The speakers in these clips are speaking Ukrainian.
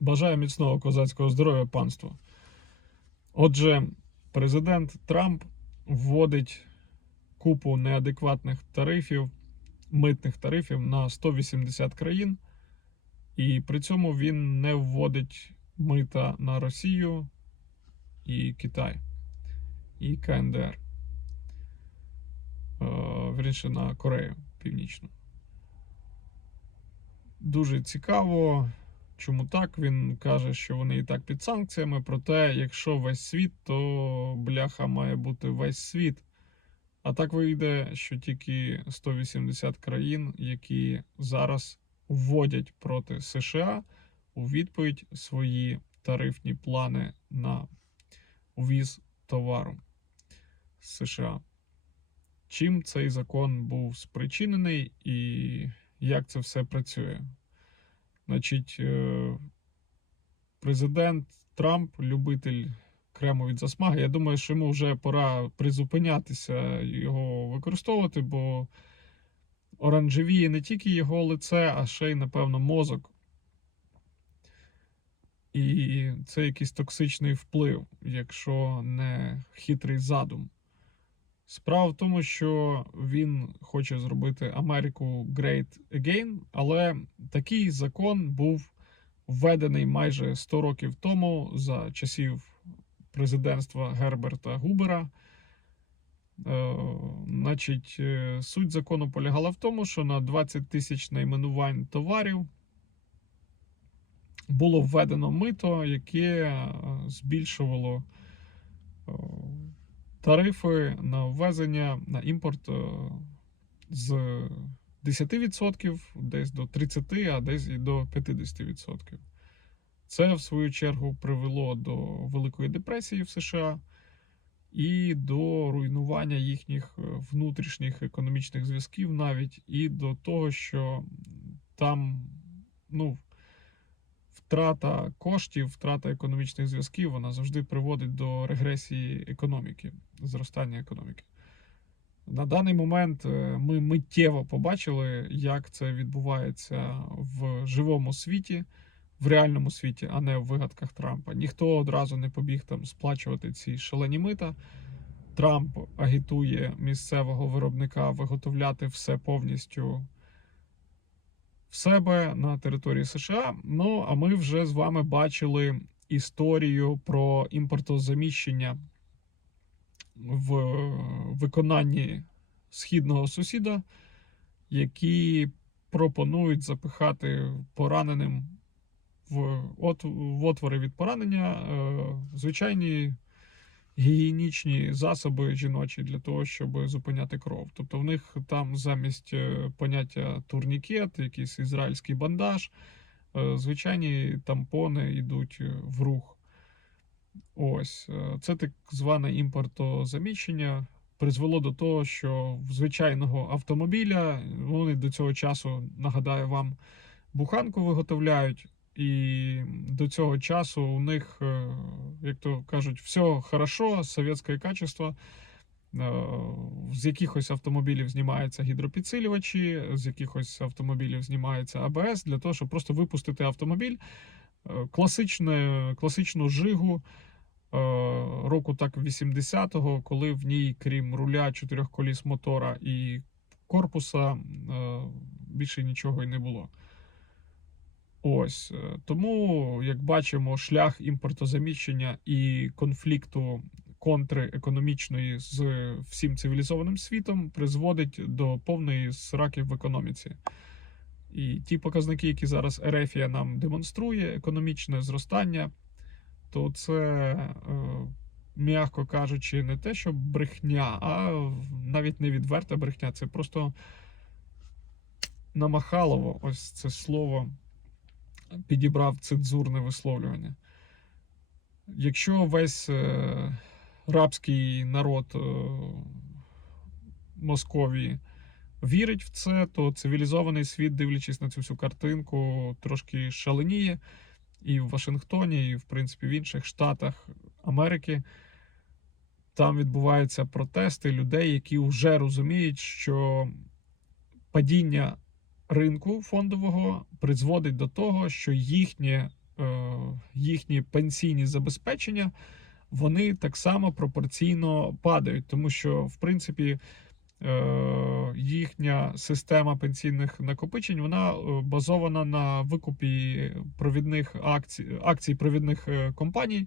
Бажаю міцного козацького здоров'я панству. Отже, президент Трамп вводить купу неадекватних тарифів, митних тарифів на 180 країн, і при цьому він не вводить мита на Росію і Китай і КНДР. Е, Вірніше на Корею Північну. Дуже цікаво. Чому так? Він каже, що вони і так під санкціями. Проте, якщо весь світ, то бляха має бути весь світ. А так вийде, що тільки 180 країн, які зараз вводять проти США у відповідь свої тарифні плани на увіз товару з США. Чим цей закон був спричинений і як це все працює? Значить, е, президент Трамп, любитель крему від засмаги. Я думаю, що йому вже пора призупинятися його використовувати, бо оранжевіє не тільки його лице, а ще й, напевно, мозок. І це якийсь токсичний вплив, якщо не хитрий задум. Справа в тому, що він хоче зробити Америку Great Again, але такий закон був введений майже 100 років тому за часів президентства Герберта Губера. Е, Значить, е, суть закону полягала в тому, що на 20 тисяч найменувань товарів було введено мито, яке е, збільшувало е, тарифи на ввезення на імпорт е, з 10% десь до 30%, а десь і до 50%. Це, в свою чергу, привело до Великої депресії в США і до руйнування їхніх е, внутрішніх економічних зв'язків, навіть і до того, що там ну, втрата коштів, втрата економічних зв'язків, вона завжди приводить до регресії економіки, зростання економіки. На даний момент е, ми миттєво побачили, як це відбувається в живому світі, в реальному світі, а не в вигадках Трампа. Ніхто одразу не побіг там сплачувати ці шалені мита. Трамп агітує місцевого виробника виготовляти все повністю в себе на території США. Ну а ми вже з вами бачили історію про імпортозаміщення в виконанні східного сусіда, які пропонують запихати пораненим в, от, в отвори від поранення е, звичайні гігієнічні засоби жіночі для того, щоб зупиняти кров. Тобто в них там замість е, поняття турнікет, якийсь ізраїльський бандаж, е, звичайні тампони йдуть е, в рух. Ось це так зване імпортозаміщення. Призвело до того, що в звичайного автомобіля вони до цього часу, нагадаю вам, буханку виготовляють, і до цього часу у них, е, як то кажуть, все хорошо, совєтське качество. Е, З якихось автомобілів знімаються гідропідсилювачі, з якихось автомобілів знімається АБС для того, щоб просто випустити автомобіль. Е, Класичне, класичну жигу року так 80-го, коли в ній, крім руля, чотирьох коліс мотора і корпуса, більше нічого і не було. Ось е, тому, як бачимо, шлях імпортозаміщення і конфлікту контри економічної з всім цивілізованим світом призводить до повної сраки в економіці. І ті показники, які зараз Ерефія нам демонструє, економічне зростання, то це, е, м'яко кажучи, не те, що брехня, а навіть не відверта брехня. Це просто намахалово, ось це слово підібрав цензурне висловлювання. Якщо весь е, рабський народ е, Московії вірить в це, то цивілізований світ, дивлячись на цю всю картинку, трошки шаленіє. І в Вашингтоні, і в принципі в інших штатах Америки там відбуваються протести людей, які вже розуміють, що падіння ринку фондового призводить до того, що їхнє е, їхні пенсійні забезпечення, вони так само пропорційно падають, тому що, в принципі, е, їхня система пенсійних накопичень вона е, базована на викупі провідних акцій, акцій провідних компаній,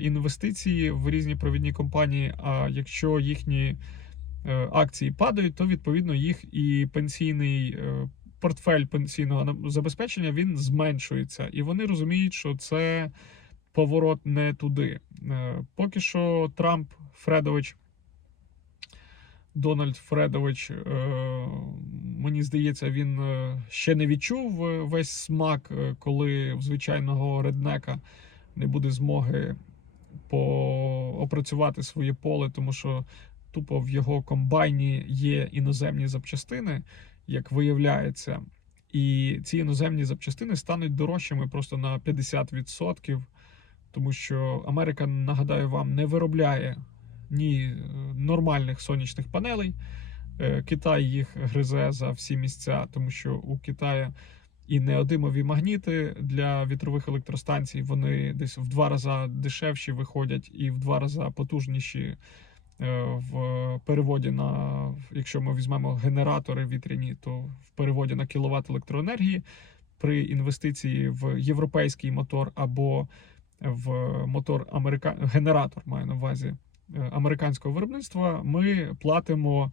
інвестиції в різні провідні компанії. А якщо їхні акції падають, то відповідно їх і пенсійний е, портфель пенсійного забезпечення він зменшується, і вони розуміють, що це поворот не туди. Е, Поки що Трамп Фредович. Дональд Фредович, е, мені здається, він е, ще не відчув е, весь смак, е, коли в звичайного реднека не буде змоги поопрацювати своє поле, тому що тупо в його комбайні є іноземні запчастини, як виявляється. І ці іноземні запчастини стануть дорожчими просто на 50%, тому що Америка, нагадаю вам, не виробляє ні е, нормальних сонячних панелей. Е, Китай їх гризе за всі місця, тому що у Китаю і неодимові магніти для вітрових електростанцій вони десь в два рази дешевші виходять і в два рази потужніші в переводі на, якщо ми візьмемо генератори вітряні, то в переводі на кіловат електроенергії при інвестиції в європейський мотор або в мотор америка... генератор, маю на увазі е, американського виробництва, ми платимо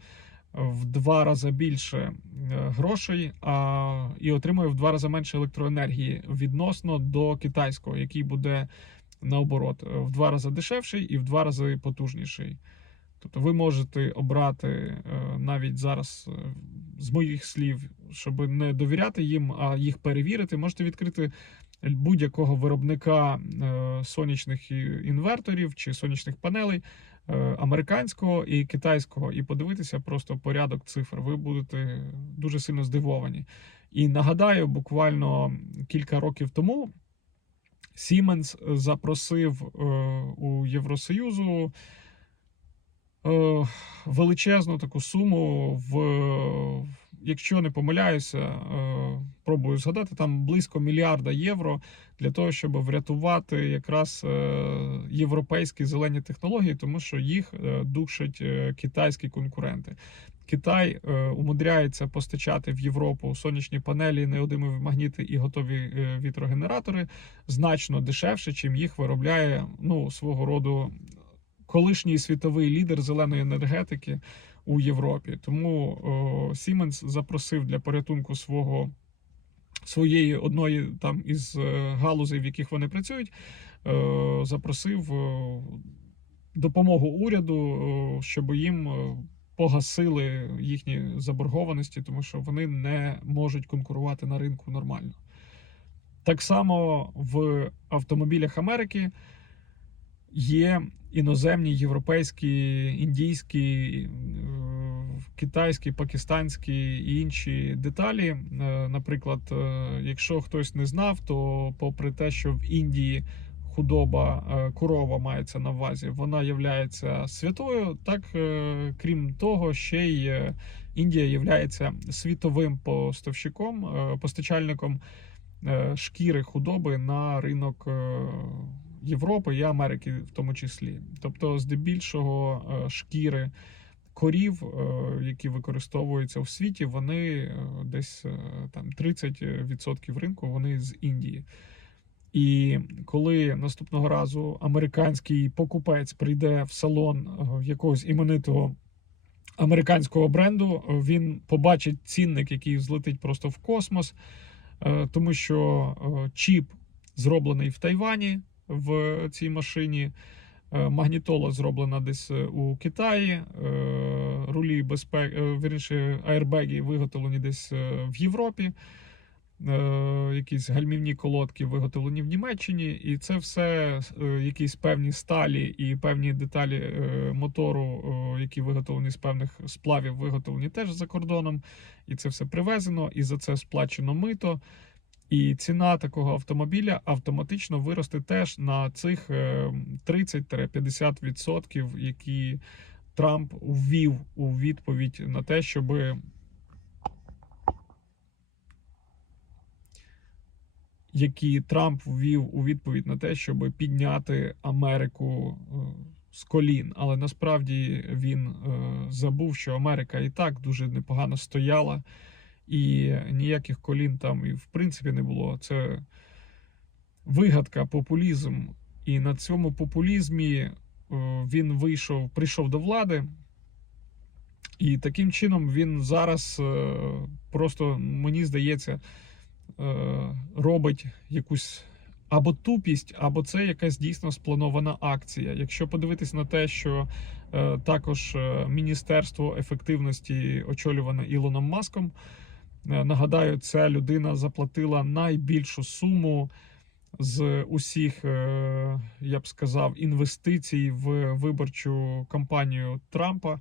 в два рази більше е, грошей а, і отримує в два рази менше електроенергії відносно до китайського, який буде наоборот е, в два рази дешевший і в два рази потужніший. Тобто ви можете обрати е, навіть зараз е, з моїх слів, щоб не довіряти їм, а їх перевірити, можете відкрити будь-якого виробника е, сонячних інверторів чи сонячних панелей американського і китайського, і подивитися просто порядок цифр. Ви будете дуже сильно здивовані. І нагадаю, буквально кілька років тому Siemens запросив у Євросоюзу величезну таку суму в. Якщо не помиляюся, е, пробую згадати там близько мільярда євро для того, щоб врятувати якраз е, європейські зелені технології, тому що їх е, душать е, китайські конкуренти. Китай е, умудряється постачати в Європу сонячні панелі, неодимові магніти і готові е, вітрогенератори значно дешевше, чим їх виробляє ну свого роду колишній світовий лідер зеленої енергетики у Європі. Тому Siemens запросив для порятунку свого своєї одної там із е, галузей, в яких вони працюють, е, запросив е, допомогу уряду, щоб їм погасили їхні заборгованості, тому що вони не можуть конкурувати на ринку нормально. Так само в автомобілях Америки є іноземні європейські, індійські, е, китайські, пакистанські і інші деталі. Е, Наприклад, е, якщо хтось не знав, то попри те, що в Індії худоба корова мається на увазі, вона є святою. Так, крім того, ще й Індія є світовим поставщиком, постачальником шкіри худоби на ринок Європи і Америки, в тому числі. Тобто, здебільшого е, шкіри корів, е, які використовуються в світі, вони е, десь там 30% ринку вони з Індії. І коли наступного разу американський покупець прийде в салон якогось іменитого американського бренду, він побачить цінник, який злетить просто в космос, тому що чіп зроблений в Тайвані в цій машині. е, Магнітола зроблена десь е, у Китаї, е, рулі безпеки, вірніше, аербеги виготовлені десь в Європі, якісь гальмівні колодки виготовлені в Німеччині, і це все якісь певні сталі і певні деталі мотору, які виготовлені з певних сплавів, виготовлені теж за кордоном. І це все привезено, і за це сплачено мито. І ціна такого автомобіля автоматично виросте теж на цих е, 30-50%, які Трамп ввів у відповідь на те, щоб які Трамп ввів у відповідь на те, щоб підняти Америку е, з колін. Але насправді він е, забув, що Америка і так дуже непогано стояла, і ніяких колін там і в принципі не було. Це вигадка, популізм. І на цьому популізмі е, він вийшов, прийшов до влади. І таким чином він зараз е, просто, мені здається, е, робить якусь або тупість, або це якась дійсно спланована акція. Якщо подивитись на те, що також Міністерство ефективності очолюване Ілоном Маском, нагадаю, ця людина заплатила найбільшу суму з усіх, е, я б сказав, інвестицій в виборчу кампанію Трампа.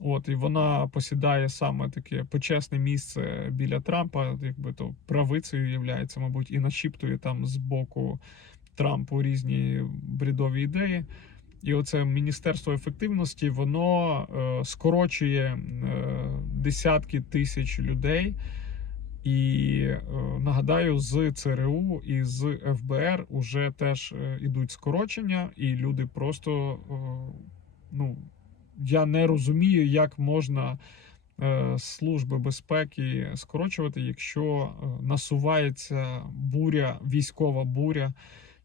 От і вона посідає саме таке почесне місце біля Трампа, якби то правицею являється, мабуть, і нашіптує там з боку Трампу різні бредові ідеї. І оце Міністерство ефективності воно е, скорочує е, десятки тисяч людей. І е, нагадаю, з ЦРУ і з ФБР уже теж е, ідуть скорочення, і люди просто е, ну я не розумію, як можна е, служби безпеки скорочувати, якщо е, насувається буря, військова буря,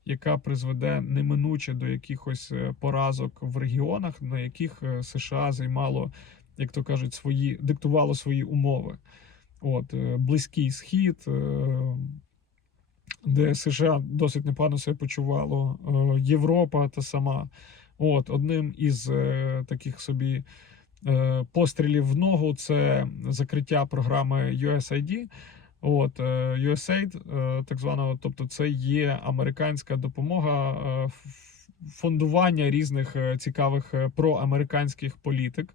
яка призведе неминуче до якихось е, поразок в регіонах, на яких е, США займало, як то кажуть, свої диктувало свої умови. От е, близький схід. Де США досить непогано себе почувало, Європа та сама. От одним із таких собі пострілів в ногу це закриття програми USAID. От е, USAID, е, так званого, тобто, це є американська допомога е, фондування різних цікавих проамериканських політик.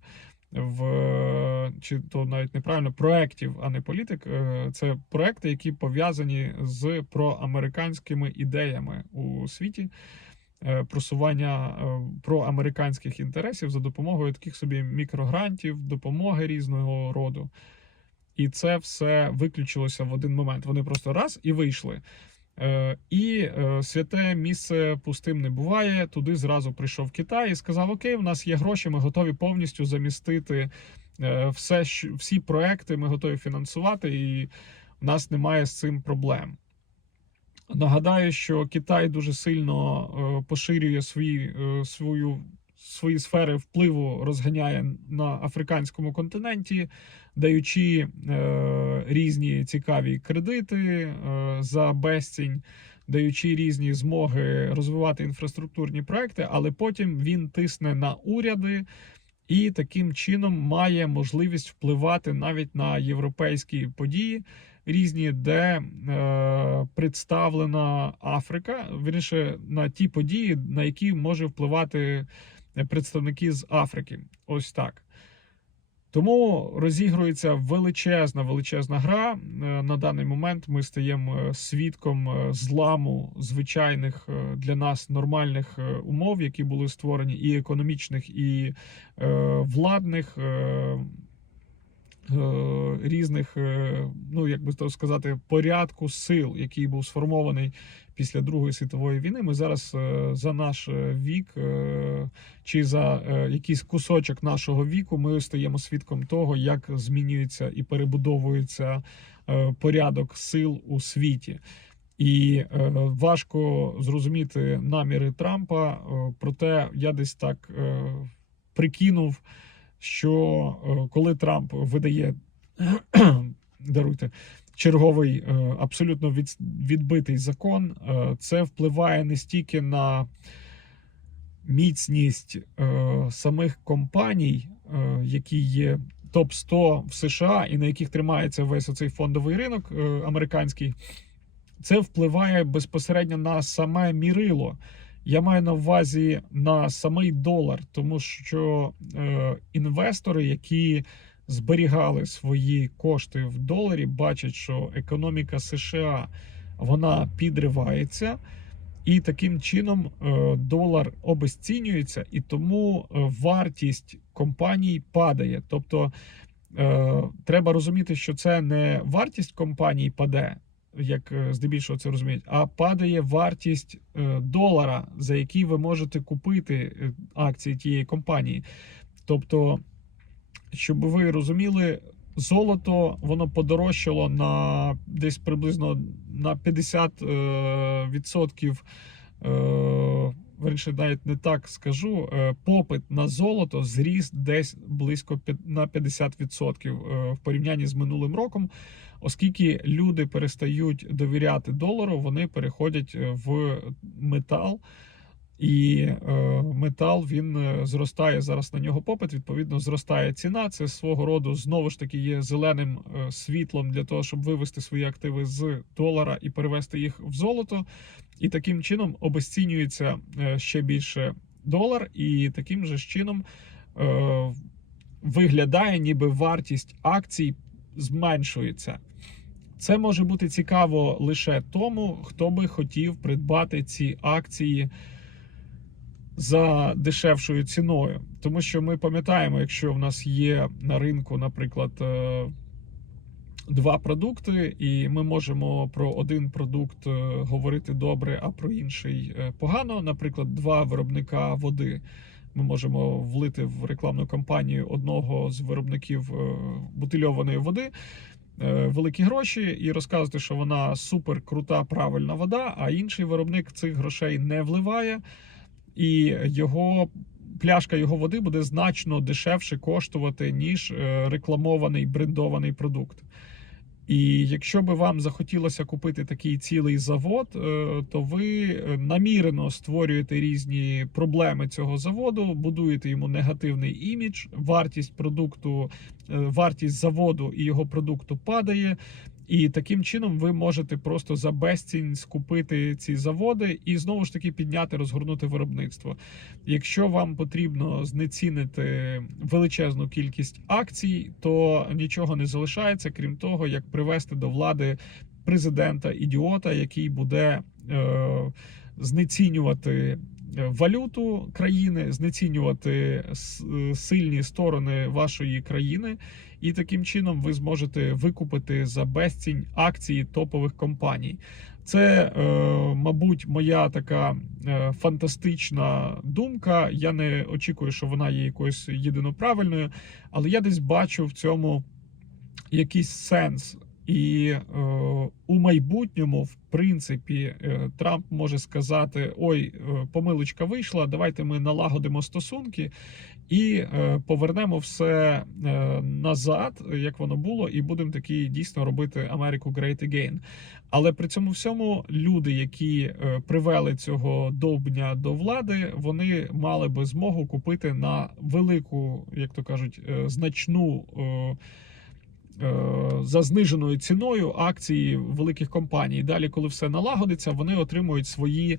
В чи то навіть неправильно проєктів, а не політик. Це проекти, які пов'язані з проамериканськими ідеями у світі просування проамериканських інтересів за допомогою таких собі мікрогрантів, допомоги різного роду. І це все виключилося в один момент. Вони просто раз і вийшли. Е, І е, святе місце пустим не буває. Туди зразу прийшов Китай і сказав: Окей, у нас є гроші, ми готові повністю замістити е, все, що- всі проекти, ми готові фінансувати, і в нас немає з цим проблем. Нагадаю, що Китай дуже сильно поширює свої, свою, свої сфери впливу, розганяє на африканському континенті, даючи е, різні цікаві кредити е, за безцінь, даючи різні змоги розвивати інфраструктурні проекти, але потім він тисне на уряди. І таким чином має можливість впливати навіть на європейські події, різні, де е, представлена Африка, вірніше на ті події, на які може впливати представники з Африки. Ось так. Тому розігрується величезна величезна гра. Е, На даний момент ми стаємо е, свідком е, зламу звичайних для нас нормальних умов, які були створені, і економічних, і владних. Е, Різних, е, ну як би то сказати, порядку сил, який був сформований після Другої світової війни. Ми зараз е, за наш вік чи за якийсь кусочок нашого віку ми стаємо свідком того, як змінюється і перебудовується порядок сил у світі. І е, важко зрозуміти наміри Трампа. проте я десь так е, прикинув, що е, коли Трамп видає даруйте черговий е, абсолютно відбитий закон, е, це впливає не стільки на міцність самих компаній, які є топ 100 в США, і на яких тримається весь оцей фондовий ринок американський. Це впливає безпосередньо на саме мірило. Я маю на увазі на самий долар, тому що е, інвестори, які зберігали свої кошти в доларі, бачать, що економіка США вона підривається, і таким чином е, долар обесцінюється, і тому е, вартість компаній падає. Тобто е, треба розуміти, що це не вартість компаній паде, як е, здебільшого це розуміють, а падає вартість е, долара, за який ви можете купити е, акції тієї компанії. Тобто, щоб ви розуміли, золото воно подорожчало на десь приблизно на 50 е, відсотків. Е, Верніше, навіть не так скажу. Попит на золото зріс десь близько на 50% е, в порівнянні з минулим роком, оскільки люди перестають довіряти долару, вони переходять е, в метал. І е, метал він е, зростає зараз на нього попит. Відповідно, зростає ціна. Це свого роду знову ж таки є зеленим світлом для того, щоб вивести свої активи з долара і перевести їх в золото. І таким чином обесцінюється ще більше долар, і таким же чином виглядає, ніби вартість акцій зменшується. Це може бути цікаво лише тому, хто би хотів придбати ці акції за дешевшою ціною. Тому що ми пам'ятаємо, якщо в нас є на ринку, наприклад, е, два продукти, і ми можемо про один продукт е, говорити добре, а про інший е, погано. Наприклад, два виробника води. Ми можемо влити в рекламну кампанію одного з виробників бутильованої води великі гроші і розказувати, що вона супер крута, правильна вода, а інший виробник цих грошей не вливає, і його пляшка його води буде значно дешевше коштувати, ніж е, рекламований брендований продукт. І якщо би вам захотілося купити такий цілий завод, е, то ви е, намірено створюєте різні проблеми цього заводу, будуєте йому негативний імідж, вартість продукту, е, вартість заводу і його продукту падає. І таким чином ви можете просто за безцінь скупити ці заводи і знову ж таки підняти, розгорнути виробництво. Якщо вам потрібно знецінити величезну кількість акцій, то нічого не залишається, крім того, як привести до влади президента ідіота, який буде е, знецінювати валюту країни, знецінювати сильні сторони вашої країни, і таким чином ви зможете викупити за безцінь акції топових компаній. Це, е, мабуть, моя така е, фантастична думка. Я не очікую, що вона є якоюсь єдиноправильною, але я десь бачу в цьому якийсь сенс. І е, у майбутньому, в принципі, е, Трамп може сказати: ой, е, помилочка вийшла, давайте ми налагодимо стосунки і е, повернемо все е, назад, як воно було, і будемо такі дійсно робити Америку Great Again. Але при цьому всьому люди, які е, привели цього довбня до влади, вони мали би змогу купити на велику, як то кажуть, е, значну. е, За зниженою ціною акції великих компаній. Далі, коли все налагодиться, вони отримують свої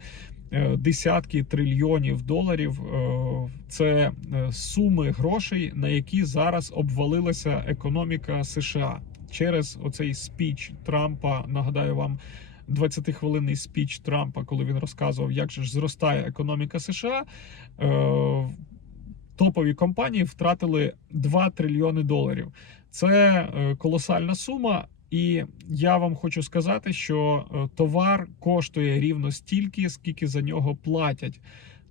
е, десятки трильйонів доларів. Е, Це е, суми грошей, на які зараз обвалилася економіка США через оцей спіч Трампа. Нагадаю вам. 20-хвилинний спіч Трампа, коли він розказував, як же ж зростає економіка США, е, топові компанії втратили 2 трильйони доларів. Це е, колосальна сума, і я вам хочу сказати, що е, товар коштує рівно стільки, скільки за нього платять.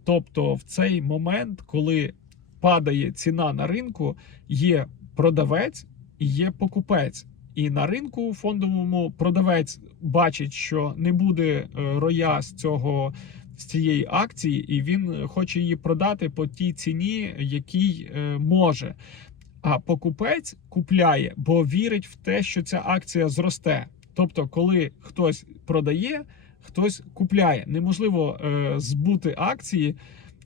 Тобто, в цей момент, коли падає ціна на ринку, є продавець і є покупець. І на ринку фондовому продавець бачить, що не буде е, роя з цього з цієї акції, і він хоче її продати по тій ціні, якій може. А покупець купляє, бо вірить в те, що ця акція зросте. Тобто, коли хтось продає, хтось купляє. Неможливо е, збути акції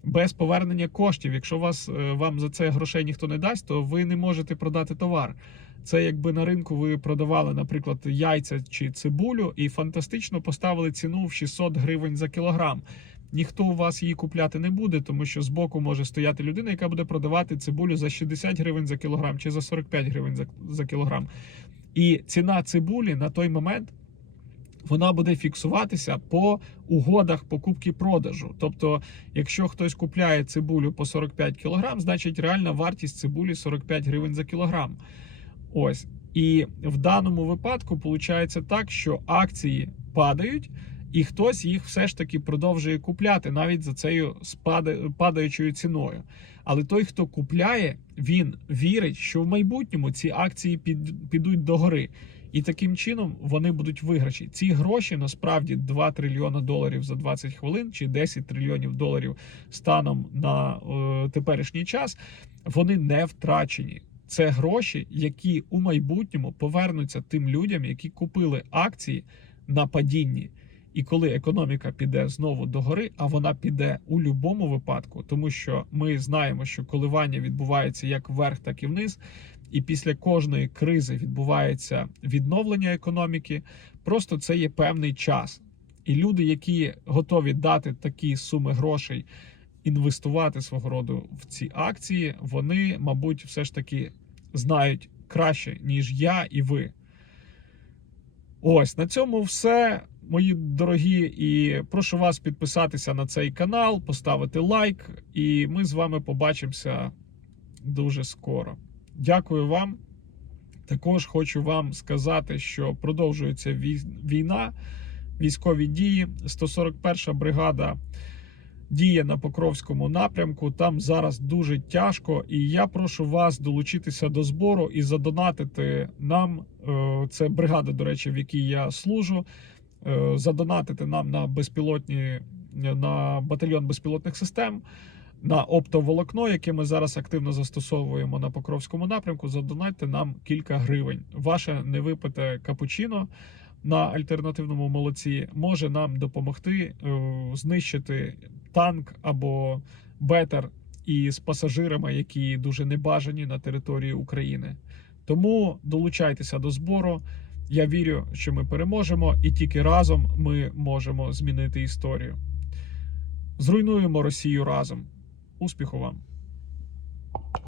без повернення коштів. Якщо вас е, вам за це грошей ніхто не дасть, то ви не можете продати товар. Це якби на ринку ви продавали, наприклад, яйця чи цибулю, і фантастично поставили ціну в 600 гривень за кілограм. Ніхто у вас її купляти не буде, тому що збоку може стояти людина, яка буде продавати цибулю за 60 гривень за кілограм чи за 45 гривень за, за кілограм. І ціна цибулі на той момент вона буде фіксуватися по угодах покупки-продажу. Тобто, якщо хтось купляє цибулю по 45 кілограм, значить реальна вартість цибулі 45 гривень за кілограм. Ось. І в даному випадку виходить так, що акції падають, і хтось їх все ж таки продовжує купляти навіть за цією падаючою ціною. Але той, хто купляє, він вірить, що в майбутньому ці акції під, підуть догори. І таким чином вони будуть виграші. Ці гроші насправді 2 трильйона доларів за 20 хвилин чи 10 трильйонів доларів станом на е, теперішній час. Вони не втрачені. Це гроші, які у майбутньому повернуться тим людям, які купили акції на падінні. І коли економіка піде знову догори, а вона піде у будь-якому випадку, тому що ми знаємо, що коливання відбувається як вверх, так і вниз. І після кожної кризи відбувається відновлення економіки. Просто це є певний час. І люди, які готові дати такі суми грошей, інвестувати свого роду в ці акції, вони, мабуть, все ж таки знають краще, ніж я і ви. Ось на цьому все, мої дорогі. І прошу вас підписатися на цей канал, поставити лайк, і ми з вами побачимося дуже скоро. Дякую вам. Також хочу вам сказати, що продовжується вій- війна, військові дії. 141 бригада діє на Покровському напрямку. Там зараз дуже тяжко, і я прошу вас долучитися до збору і задонатити нам. е, Це бригада, до речі, в якій я служу. Е, Задонатити нам на безпілотні на батальйон безпілотних систем. На оптоволокно, яке ми зараз активно застосовуємо на Покровському напрямку, задонатьте нам кілька гривень. Ваше невипите капучино на альтернативному молоці може нам допомогти е, знищити танк або бетер із пасажирами, які дуже небажані на території України. Тому долучайтеся до збору. Я вірю, що ми переможемо, і тільки разом ми можемо змінити історію. Зруйнуємо Росію разом. Успіху вам!